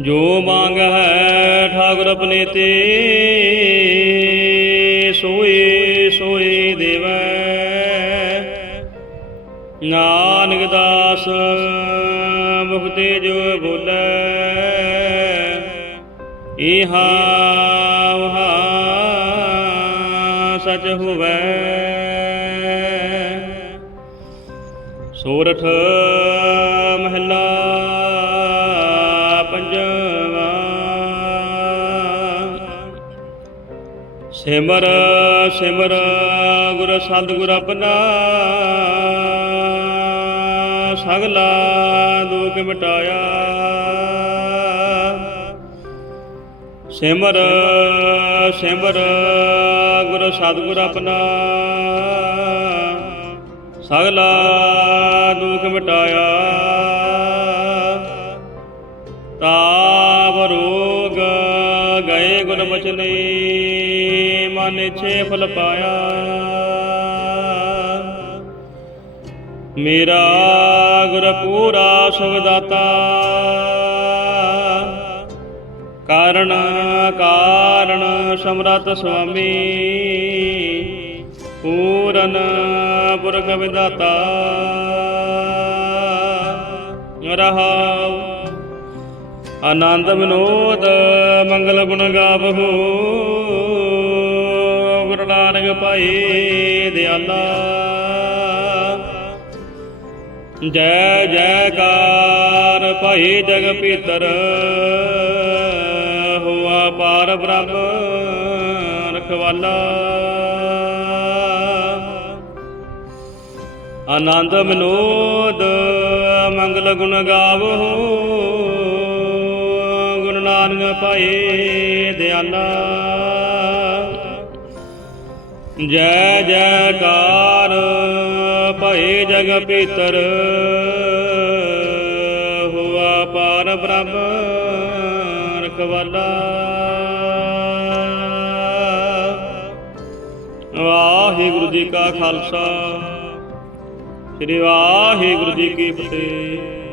ਜੋ ਮੰਗ ਹੈ ਠਾਕੁਰ ਆਪਣੇ ਤੇ, ਸੋਏ ਸੋਏ ਦੇਵੈ। ਨਾਨਕ ਦਾਸ, ਮੁਕਤੇ ਜੋ ਬੋਲੇ, ਇਹਾ ਵਹਾ ਸਚ ਹੋਵੇ। ਸੋਰਠ ਮਹਿਲਾ ਸਿਮਰ ਸਿਮਰ, ਗੁਰ ਸਤਿਗੁਰ ਆਪਣਾ। ਸਗਲਾ ਦੁਖ ਮਿਟਾਇਆ। ਸਿਮਰ ਸਿਮਰ, ਗੁਰ ਸਤਿਗੁਰ ਆਪਣਾ। ਸਗਲਾ ਦੁਖ ਮਿਟਾਇਆ। ਤਾਪ ਰੋਗ ਗਏ ਗੁਣ ਬਚਨੇ ਮਨ ਫਲ ਪਾਇਆ ਮੇਰਾ ਗੁਰ ਪੂਰਾ ਸੁਖ ਦਾਤਾ ਕਾਰਣ ਕਾਰਣ ਸਮਰਤ ਸੁਆਮੀ। ਪੂਰਨ ਪੁਰਖ ਵਿਦਾਤਾ ਰਹਾਉ। ਆਨੰਦ, ਵਿਨੋਦ, ਮੰਗਲ ਗੁਣ ਗਾਵਹੋ ਗੁਰੂ ਭਾਈ ਦਿਆਲਾ। ਜੈ ਜੈਕਾਰ ਭਾਈ ਜਗ ਪੀਤਰ ਹੋਆ ਪਾਰ ਬ੍ਰਹਮ ਰਖਵਾਲਾ। ਆਨੰਦ ਮਨੋਦ ਮੰਗਲ ਗੁਣ ਗਾਵੋ ਗੁਣ ਨਾਨਕ ਭਾਈ ਦਿਆਲਾ। ਜੈ ਜੈਕਾਰ ਭਾਈ ਜਗ ਪੀਤਰ, ਹੋਆ ਪਾਰ ਬ੍ਰਹਮ ਰਖਵਾਲਾ। ਵਾਹਿਗੁਰੂ ਜੀ ਕਾ ਖਾਲਸਾ, ਸ੍ਰੀ ਵਾਹਿਗੁਰੂ ਜੀ ਕੀ ਫਤਿਹ।